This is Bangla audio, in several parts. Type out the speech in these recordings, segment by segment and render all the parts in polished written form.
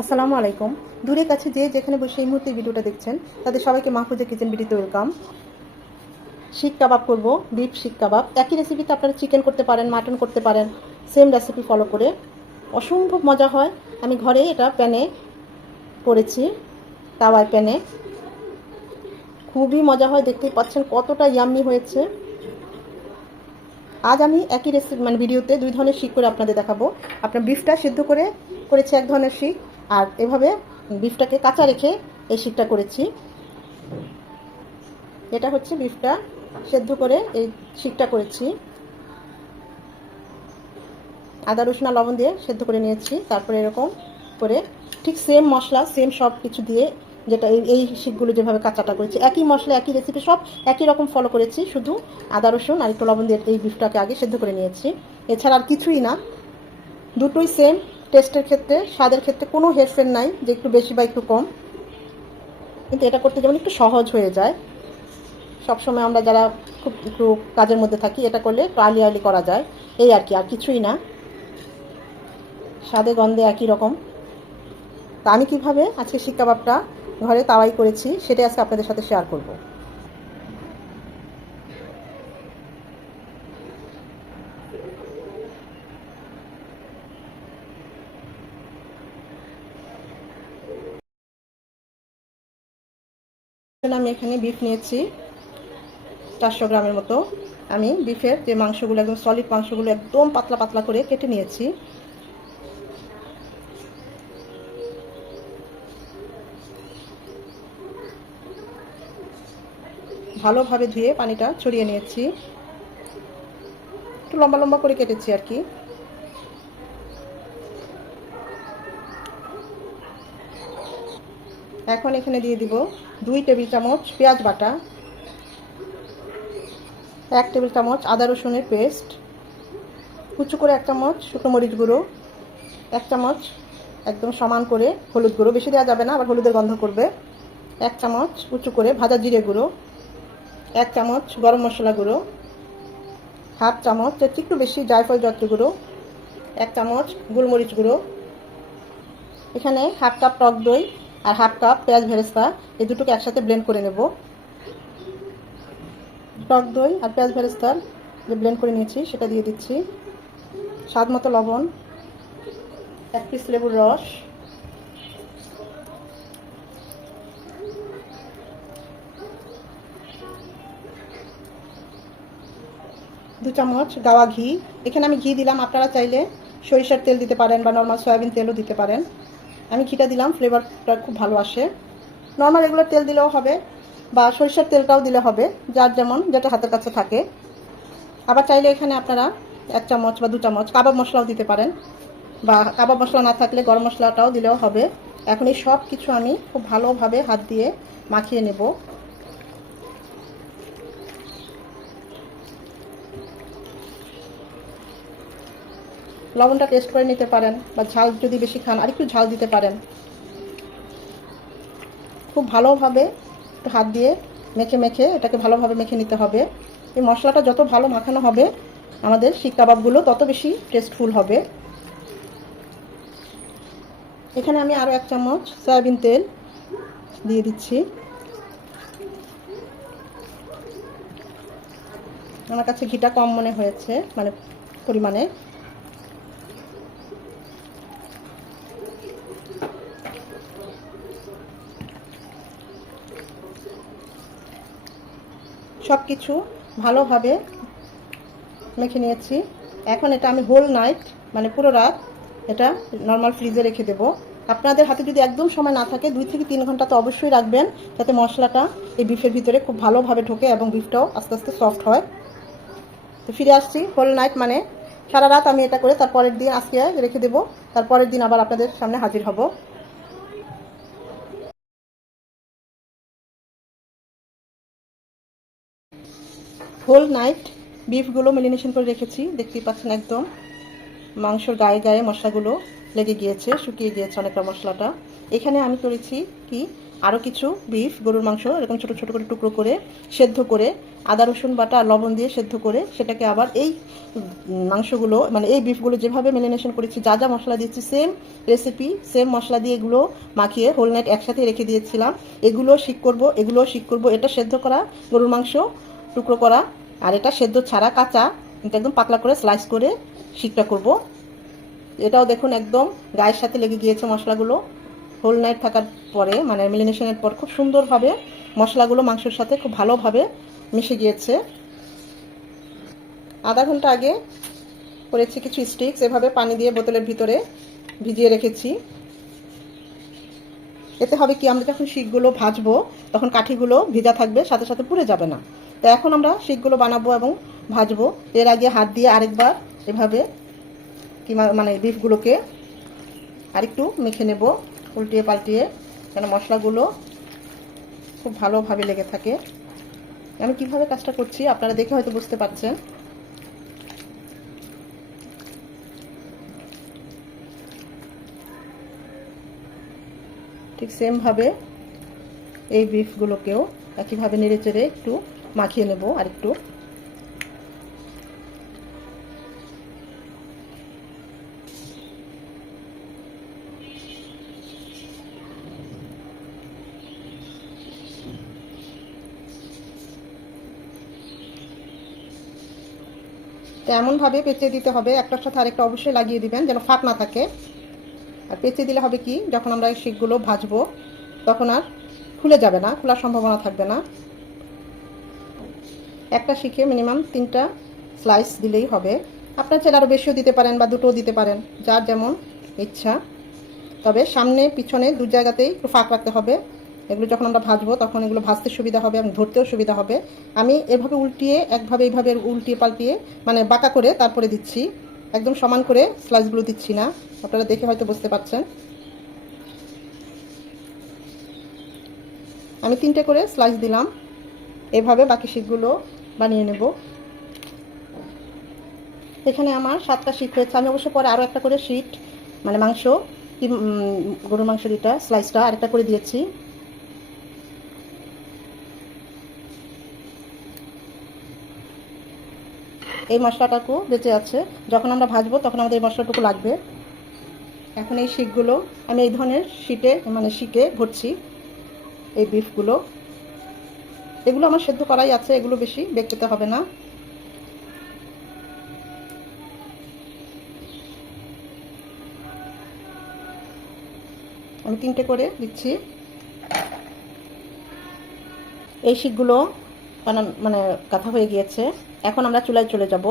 আসসালামু আলাইকুম। দূরে কাছে যে যেখানে বসে এই মুহূর্তে ভিডিওটা দেখছেন তাদের সবাইকে মাহফুজা কিচেন বিডিতে ওয়েলকাম। শিক কাবাব করব, বিফ শিক কাবাব। একই রেসিপিতে আপনারা চিকেন করতে পারেন, মাটন করতে পারেন, সেম রেসিপি ফলো করে অসম্ভব মজা হয়। আমি ঘরে এটা প্যানে করেছি, তাওয়ায় প্যানে। খুবই মজা হয়, দেখতেই পাচ্ছেন কতটা ইয়াম্মি হয়েছে। আজ আমি একই রেসিপি ভিডিওতে দুই ধরনের শিক করে আপনাদের দেখাবো। আপনার বিফটা সিদ্ধ করে করেছি এক ধরনের শিক, আর এভাবে বিফটাকে কাঁচা রেখে এই শিকটা করেছি। এটা হচ্ছে বিফটা সেদ্ধ করে এই শিকটা করেছি, আদা রসুন আর লবণ দিয়ে সেদ্ধ করে নিয়েছি। তারপরে এরকম করে ঠিক সেম মশলা সেম সব কিছু দিয়ে, যেটা এই শিকগুলো যেভাবে কাঁচাটা করেছি, একই মশলা একই রেসিপি সব একই রকম ফলো করেছি, শুধু আদা রসুন আর একটু লবণ দিয়ে এই বিফটাকে আগে সেদ্ধ করে নিয়েছি। এছাড়া আর কিছুই না, দুটোই সেম। টেস্টের ক্ষেত্রে, স্বাদের ক্ষেত্রে কোনো হেরফের নাই যে একটু বেশি বা একটু কম, কিন্তু এটা করতে যেমন একটু সহজ হয়ে যায়। সবসময় আমরা যারা খুব একটু কাজের মধ্যে থাকি, এটা করলে একটু আর্লি আর্লি করা যায়, এই আর কি, আর কিছুই না। স্বাদে গন্ধে একই রকম। তা আমি কীভাবে আজকে শিক কাবাবটা ঘরে তাওয়াই করেছি সেটাই আজকে আপনাদের সাথে শেয়ার করব। আমি এখানে বিফ নিয়েছি 400 গ্রামের মতো। আমি বিফের যে মাংসগুলো একদম সলিড মাংসগুলো একদম পাতলা পাতলা করে কেটে নিয়েছি। ভালোভাবে ধুয়ে পানিটা ছড়িয়ে নিয়েছি, একটু লম্বা লম্বা করে কেটেছি আর কি। এখন এখানে দিয়ে দিব 2 টেবিল চামচ পেঁয়াজ বাটা, 1 টেবিল চামচ আদা রসুনের পেস্ট, কুচু করে 1 চামচ শুকনো মরিচ গুঁড়ো, 1 চামচ একদম সমান করে হলুদ গুঁড়ো, বেশি দেওয়া যাবে না, আবার হলুদের গন্ধ করবে। 1 চামচ কুচু করে ভাজা জিরে গুঁড়ো, 1 চামচ গরম মশলা গুঁড়ো, হাফ চামচ একটু বেশি জায়ফল জয়ত্রী গুঁড়ো, 1 চামচ গোলমরিচ গুঁড়ো। এখানে হাফ কাপ টক দই আর হাফ কাপ পেঁয়াজ ভেরেস্তা, এই দুটোকে একসাথে ব্লেন্ড করে নেব। টক দই আর পেঁয়াজ ভেরেস্তার যে ব্লেন্ড করে নিয়েছি সেটা দিয়ে দিচ্ছি, স্বাদ মতো লবণ, 1 পিস লেবুর রস, দু চামচ গাওয়া ঘি। এখানে আমি ঘি দিলাম, আপনারা চাইলে সরিষার তেল দিতে পারেন বা নর্মাল সয়াবিন তেলও দিতে পারেন। আমি ঘিটা দিলাম, ফ্লেভারটা খুব ভালো আসে। নর্মাল রেগুলার তেল দিলেও হবে বা সরিষার তেলটাও দিলে হবে, যার যেমন যেটা হাতের কাছে থাকে। আবার চাইলে এখানে আপনারা 1 চামচ বা 2 চামচ কাবাব মশলাও দিতে পারেন, বা কাবাব মশলা না থাকলে গরম মশলাটাও দিলেও হবে। এখন এই সব কিছু আমি খুব ভালোভাবে হাত দিয়ে মাখিয়ে নেব। লবণটা টেস্ট করে নিতে পারেন, বা ঝাল যদি বেশি খান আর একটু ঝাল দিতে পারেন। খুব ভালোভাবে একটু হাত দিয়ে মেখে মেখে এটাকে ভালোভাবে মেখে নিতে হবে। এই মশলাটা যত ভালো মাখানো হবে আমাদের শিক কাবাবগুলো তত বেশি টেস্টফুল হবে। এখানে আমি আরও 1 চামচ সয়াবিন তেল দিয়ে দিচ্ছি। আমার কাছে ঘিটা কম মনে হয়েছে, পরিমাণে। সব কিছু ভালোভাবে মেখে নিয়েছি। এখন এটা আমি হোল নাইট, পুরো রাত এটা নর্মাল ফ্রিজে রেখে দেবো। আপনাদের হাতে যদি একদম সময় না থাকে 2 থেকে 3 ঘন্টা তো অবশ্যই রাখবেন, যাতে মশলাটা এই বিফের ভিতরে খুব ভালোভাবে ঢোকে এবং বিফটাও আস্তে আস্তে সফট হয়। তো ফিরে আসছি, হোল নাইট সারা রাত আমি এটা করে তারপরের দিন আজকে রেখে দেবো, তারপরের দিন আবার আপনাদের সামনে হাজির হব। হোল নাইট বিফগুলো মেরিনেশন করে রেখেছি, দেখতেই পাচ্ছেন একদম মাংসর গায়ে গায়ে মশলাগুলো লেগে গিয়েছে, শুকিয়ে গিয়েছে অনেকটা মশলাটা। এখানে আমি করেছি কি, আরও কিছু বিফ গরুর মাংস এরকম ছোট ছোট করে টুকরো করে সেদ্ধ করে আদা রসুন বাটা আর লবণ দিয়ে সেদ্ধ করে সেটাকে আবার এই মাংসগুলো মানে এই বিফগুলো যেভাবে ম্যারিনেশন করেছি, যা যা মশলা দিয়েছি সেম রেসিপি, সেম মশলা দিয়ে এগুলো মাখিয়ে হোল নাইট একসাথে রেখে দিয়েছিলাম। এগুলো শিক করব। এটা সেদ্ধ করা গরুর মাংস টুকরো করা, আর এটা সেদ্ধ ছাড়া কাঁচা, এটা একদম পাতলা করে স্লাইস করে শিকটা করব। এটাও দেখুন একদম গায়ের সাথে লেগে গিয়েছে মশলাগুলো। হোল নাইট থাকার পরে মানে ম্যারিনেশনের পর খুব সুন্দরভাবে মশলাগুলো মাংসের সাথে খুব ভালোভাবে মিশে গিয়েছে। আধা ঘন্টা আগে করেছি কিছু স্টিক্স, এভাবে পানি দিয়ে বোতলের ভিতরে ভিজিয়ে রেখেছি। এতে হবে কি, আমরা যখন শিকগুলো ভাজবো তখন কাঠিগুলো ভিজা থাকবে, সাথে সাথে পুড়ে যাবে না। তো এখন আমরা শিকগুলো বানাবো এবং ভাজবো। এর আগে হাত দিয়ে আরেকবার এভাবে মানে বিফগুলোকে আরেকটু মেখে নেব উল্টিয়ে পাল্টিয়ে, যেন মশলাগুলো খুব ভালোভাবে লেগে থাকে। আমি কিভাবে কাজটা করছি আপনারা দেখে হয়তো বুঝতে পারছেন। ঠিক সেমভাবে এই বিফগুলোকেও একইভাবে নেড়ে চেড়ে একটু মাখিয়ে নেব আরেকটু। তো এমনভাবে পেঁচিয়ে দিতে হবে, একটার সাথে আরেকটা অবশ্যই লাগিয়ে দিবেন যেন ফাঁক না থাকে। আর পেঁচিয়ে দিলে হবে কি, যখন আমরা শিকগুলো ভাজবো তখন আর খুলে যাবে না, খোলার সম্ভাবনা থাকবে না। একটা শিখে মিনিমাম 3টা স্লাইস দিলেই হবে। আপনার চাইলে আরও বেশিও দিতে পারেন বা দুটোও দিতে পারেন, যার যেমন ইচ্ছা। তবে সামনে পিছনে দু জায়গাতেই একটু ফাঁক রাখতে হবে। এগুলো যখন আমরা ভাজবো তখন এগুলো ভাজতে সুবিধা হবে এবং ধরতেও সুবিধা হবে। আমি এভাবে উল্টিয়ে এইভাবে উল্টিয়ে পাল্টিয়ে মানে বাঁকা করে তারপরে দিচ্ছি, একদম সমান করে স্লাইসগুলো দিচ্ছি না। আপনারা দেখে হয়তো বুঝতে পারছেন। আমি 3টে করে স্লাইস দিলাম, এভাবে বাকি শিকগুলো বানিয়ে নেব। এখানে আমার 7টা শিক হয়েছে। আমি অবশ্য পরে আরও একটা করে শিট মানে মাংস গরুর মাংসের এটা স্লাইসটা আরেকটা করে দিয়েছি। এই মশলাটাকেও বেঁচে আছে, যখন আমরা ভাজবো তখন আমাদের এই মশলাটুকু লাগবে। এখন এই শিকগুলো আমি এই ধরনের শিকে ভরছি এই বিফগুলো। এগুলো আমার সেদ্ধ করাই আছে, এগুলো বেশি বেক করতে হবে না। আমি 3টে করে দিচ্ছি। এই শিকগুলো মানে কাঁথা হয়ে গিয়েছে। এখন আমরা চুলায় চলে যাব।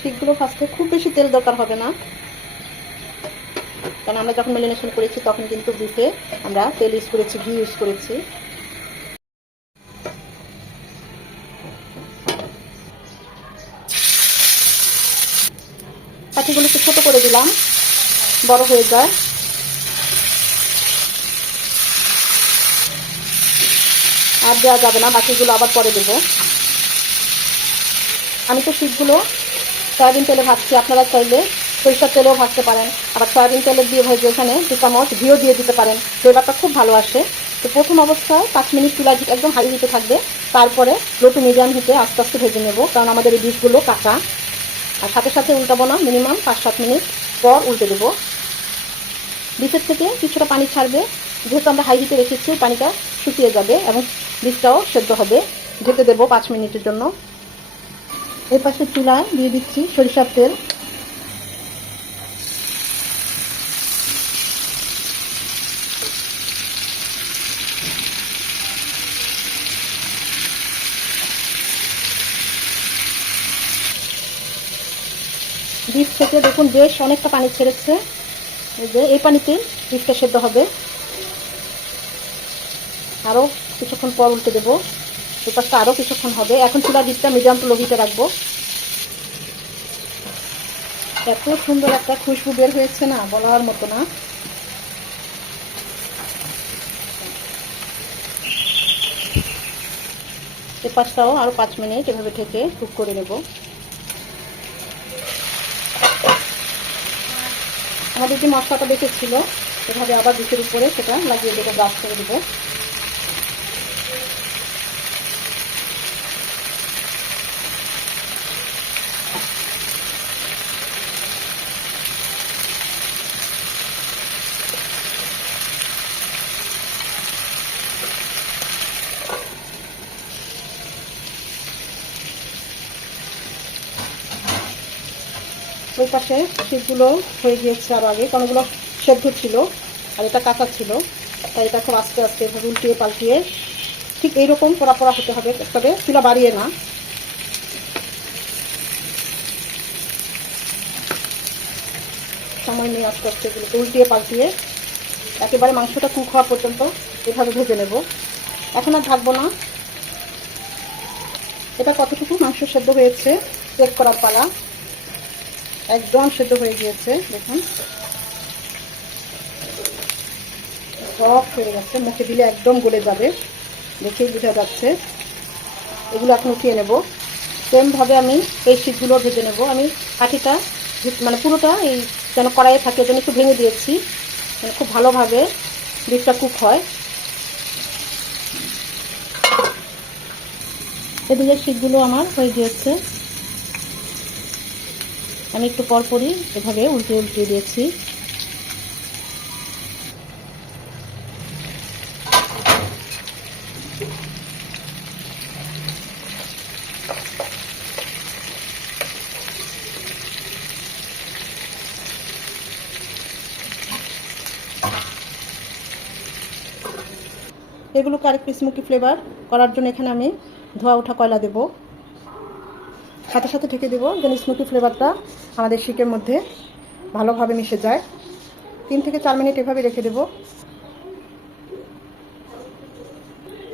শিকগুলো ফার্স্টে খুব বেশি তেল দরকার হবে না, কারণ আমরা যখন ম্যারিনেশন করেছি তখন কিন্তু বিফে আমরা তেল ইউজ করেছি, ঘি ইউজ করেছি। কাঠিগুলোকে ছোট করে দিলাম, বড় হয়ে যায়। আর দেওয়া যাবে না, বাকিগুলো আবার পরে দেবো। আমি তো শিকগুলো সয়াবিন তেলে ভাজছি, আপনারা চাইলে সরিষার তেলেও ভাজতে পারেন, আবার সয়াবিন তেলে দিয়ে ভেজে এখানে 2 চামচ ঘিও দিয়ে দিতে পারেন, ফ্লেভারটা খুব ভালো আসে। তো প্রথম অবস্থায় 5 মিনিট চুলায় একদম হাই হিটে থাকবে, তারপরে লো টু মিডিয়াম হিটে আস্তে আস্তে ভেজে নেব, কারণ আমাদের এই ডিশগুলো কাঁচা। আর সাথে সাথে উল্টাবো না, মিনিমাম 5-7 মিনিট পর উল্টে দেবো। ডিশের থেকে কিছুটা পানি ছাড়বে, যেহেতু আমরা হাই হিটে রেখেছি পানিটা শুকিয়ে যাবে এবং ডিশটাও সেদ্ধ হবে। ঢেকে দেবো 5 মিনিটের জন্য। এই পাশে চুলায় দিয়ে দিচ্ছি সরিষার তেল। ডিশ থেকে দেখুন বেশ অনেকটা পানি ছেড়েছে। এই যে এই পানিতে ডিশটা সেদ্ধ হবে। আরও কিছুক্ষণ পর উল্টে দেবো, এই পাশটা আরও কিছুক্ষণ হবে। এখন চুলার হিটটা মিডিয়াম টু লো হিটে রাখবো। এত সুন্দর একটা খুশবু বের হয়েছে না, বলার মতো না। এই পাশটাও আরও 5 মিনিট এভাবে ঢেকে কুক করে নেব। আমাদের যে মশলাটা বেঁচেছিল এভাবে আবার ডিশের উপরে সেটা লাগিয়ে দেবো, ব্রাশ করে দেবো। ওই পাশে শিকগুলো হয়ে গিয়েছে আরও আগে, কারণ ওগুলো সেদ্ধ ছিল আর এটা কাঁচা ছিল, তাই এটা খুব আস্তে আস্তে এভাবে উল্টিয়ে পাল্টিয়ে ঠিক এইরকম পোড়া পোড়া হতে হবে, তবে চুলা বাড়িয়ে না। সময় নিয়ে আস্তে আস্তে এগুলোকে উল্টিয়ে পাল্টিয়ে একেবারে মাংসটা কুক হওয়া পর্যন্ত এভাবে ভেজে নেব। এখন আর ঢাকবো না। এটা কতটুকু মাংস সেদ্ধ হয়েছে চেক করার পালা। একদম সেদ্ধ হয়ে গিয়েছে, দেখুন সফট হয়ে গেছে, মুখে দিলে একদম গলে যাবে, দেখেই বোঝা যাচ্ছে। এগুলো এখন উঠিয়ে নেব। সেমভাবে আমি এই শিকগুলো ভেজে নেব। আমি কাঠিটা মানে পুরোটা এই যেন কড়াইয়ে থাকে ওই জন্য একটু ভেঙে দিয়েছি, মানে খুব ভালোভাবে বিফটা কুক হয়। এদিকে শিকগুলো আমার হয়ে গিয়েছে, আমি একটু পরপরই এভাবে উল্টিয়ে উল্টিয়ে দিয়েছি। এগুলোকে আরেকটু স্মোকি ফ্লেভার করার জন্য এখানে আমি ধোয়া ওঠা কয়লা দেব, সাথে সাথে ঢেকে দেবো যেন স্মোকি ফ্লেভারটা আমাদের শিকের মধ্যে ভালোভাবে মিশে যায়। 3 থেকে 4 মিনিট এভাবে রেখে দেব।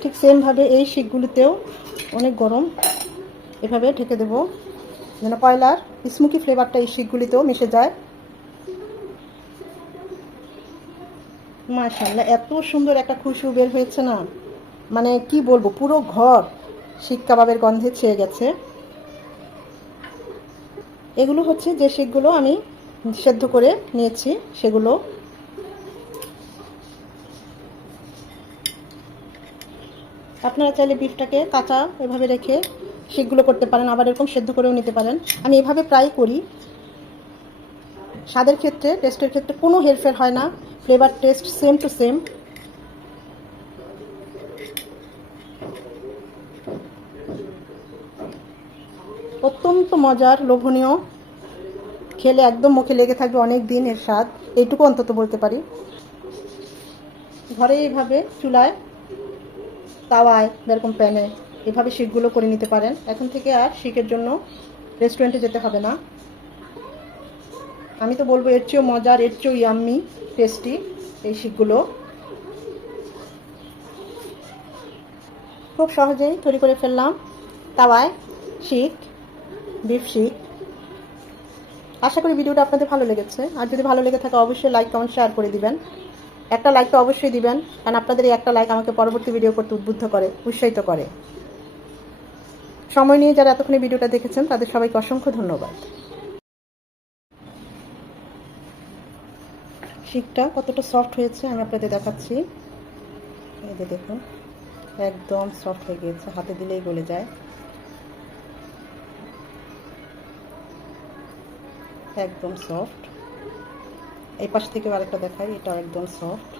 ঠিক সেমভাবে এই শিকগুলিতেও অনেক গরম, এভাবে ঢেকে দেব যেন কয়লার স্মোকি ফ্লেভারটা এই শিকগুলিতেও মিশে যায়। মাশাআল্লাহ, এত সুন্দর একটা খুশবু বের হয়েছে না, মানে কি বলবো, পুরো ঘর শিক কাবাবের গন্ধে ছেয়ে গেছে। এগুলো হচ্ছে যে শিকগুলো আমি সেদ্ধ করে নিয়েছি সেগুলো। আপনারা চাইলে বিফটাকে কাঁচা এভাবে রেখে শিকগুলো করতে পারেন, আবার এরকম সেদ্ধ করেও নিতে পারেন। আমি এভাবে প্রায় করি। স্বাদের ক্ষেত্রে, টেস্টের ক্ষেত্রে কোনো হেরফের হয় না, flavour test same to same. অত্যন্ত মজার, লোভনীয়, খেলে একদম মুখে লেগে থাকবে অনেক দিন এর স্বাদ, এইটুকু অন্তত বলতে পারি। ঘরে এইভাবে চুলায়, তাওয়ায়, এরকম প্যানে এভাবে শিকগুলো করে নিতে পারেন। এখন থেকে আর শিকের জন্য রেস্টুরেন্টে যেতে হবে না। আমি তো বলবো এর চেয়েও মজার, এর চেয়েও ইয়াম্মি টেস্টি এই শিকগুলো। খুব সহজেই তৈরি করে ফেললাম তাওয়ায় শিক, বিফ শিক। আশা করি ভিডিওটা আপনাদের ভালো লেগেছে, আর যদি ভালো লেগে থাকে অবশ্যই লাইক কমেন্ট শেয়ার করে দিবেন। একটা লাইক তো অবশ্যই দিবেন, কারণ আপনাদের এই একটা লাইক আমাকে পরবর্তী ভিডিও করতে উদ্বুদ্ধ করে, উৎসাহিত করে। সময় নিয়ে যারা এতক্ষণে ভিডিওটা দেখেছেন তাদের সবাইকে অসংখ্য ধন্যবাদ। শিকটা কতটা সফট হয়েছে আমি আপনাদের দেখাচ্ছি। এই যে দেখুন, একদম সফট হয়ে গিয়েছে, হাতে দিলেই গলে যায়, একদম সফট। এই পাশ থেকে আরেকটা দেখাই, এটাও একদম সফট।